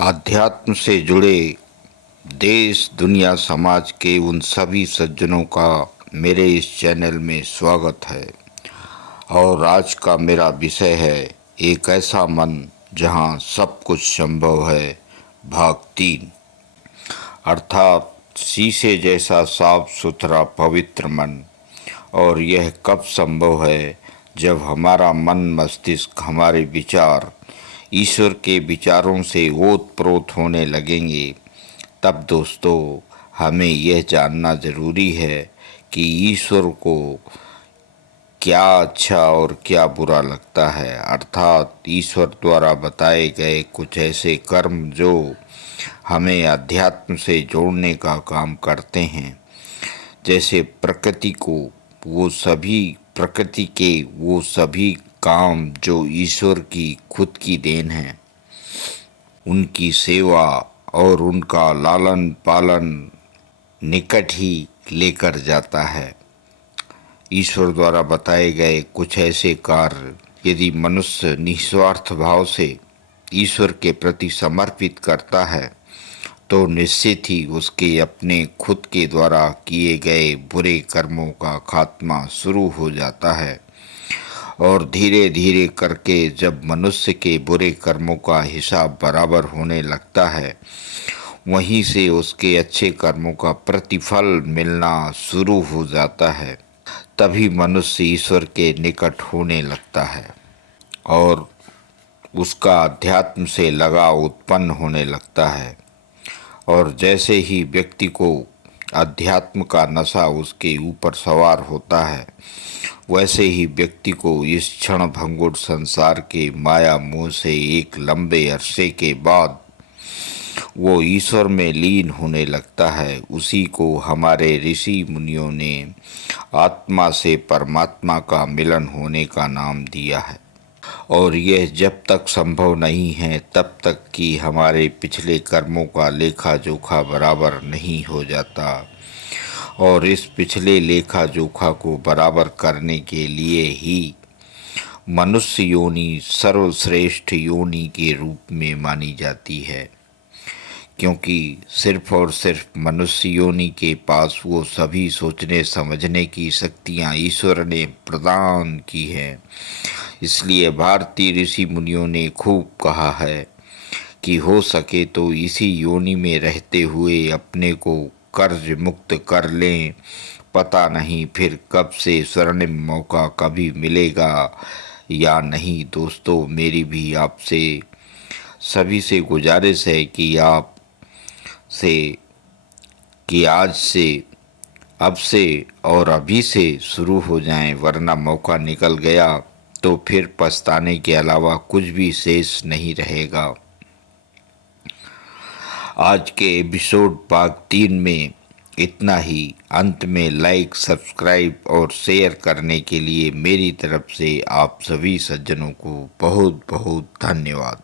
आध्यात्म से जुड़े देश दुनिया समाज के उन सभी सज्जनों का मेरे इस चैनल में स्वागत है। और आज का मेरा विषय है एक ऐसा मन जहां सब कुछ संभव है, भाग 3। अर्थात शीशे जैसा साफ सुथरा पवित्र मन। और यह कब संभव है? जब हमारा मन मस्तिष्क, हमारे विचार ईश्वर के विचारों से ओत-प्रोत होने लगेंगे। तब दोस्तों, हमें यह जानना ज़रूरी है कि ईश्वर को क्या अच्छा और क्या बुरा लगता है। अर्थात ईश्वर द्वारा बताए गए कुछ ऐसे कर्म जो हमें अध्यात्म से जोड़ने का काम करते हैं। जैसे प्रकृति के वो सभी काम जो ईश्वर की खुद की देन है, उनकी सेवा और उनका लालन पालन निकट ही लेकर जाता है। ईश्वर द्वारा बताए गए कुछ ऐसे कार्य यदि मनुष्य निस्वार्थ भाव से ईश्वर के प्रति समर्पित करता है तो निश्चित ही उसके अपने खुद के द्वारा किए गए बुरे कर्मों का खात्मा शुरू हो जाता है। और धीरे धीरे करके जब मनुष्य के बुरे कर्मों का हिसाब बराबर होने लगता है, वहीं से उसके अच्छे कर्मों का प्रतिफल मिलना शुरू हो जाता है। तभी मनुष्य ईश्वर के निकट होने लगता है और उसका अध्यात्म से लगाव उत्पन्न होने लगता है। और जैसे ही व्यक्ति को अध्यात्म का नशा उसके ऊपर सवार होता है, वैसे ही व्यक्ति को इस क्षण भंगुर संसार के माया मोह से एक लंबे अरसे के बाद वो ईश्वर में लीन होने लगता है। उसी को हमारे ऋषि मुनियों ने आत्मा से परमात्मा का मिलन होने का नाम दिया है। और यह जब तक संभव नहीं है तब तक कि हमारे पिछले कर्मों का लेखा जोखा बराबर नहीं हो जाता। और इस पिछले लेखा जोखा को बराबर करने के लिए ही मनुष्य योनि सर्वश्रेष्ठ योनि के रूप में मानी जाती है। क्योंकि सिर्फ और सिर्फ मनुष्य योनि के पास वो सभी सोचने समझने की शक्तियाँ ईश्वर ने प्रदान की हैं। इसलिए भारतीय ऋषि मुनियों ने खूब कहा है कि हो सके तो इसी योनि में रहते हुए अपने को कर्ज मुक्त कर लें। पता नहीं फिर कब से स्वर्णिम मौका कभी मिलेगा या नहीं। दोस्तों, मेरी भी आपसे सभी से गुजारिश है कि आज से, अब से और अभी से शुरू हो जाएं, वरना मौका निकल गया तो फिर पछताने के अलावा कुछ भी शेष नहीं रहेगा। आज के एपिसोड भाग 3 में इतना ही। अंत में लाइक, सब्सक्राइब और शेयर करने के लिए मेरी तरफ से आप सभी सज्जनों को बहुत बहुत धन्यवाद।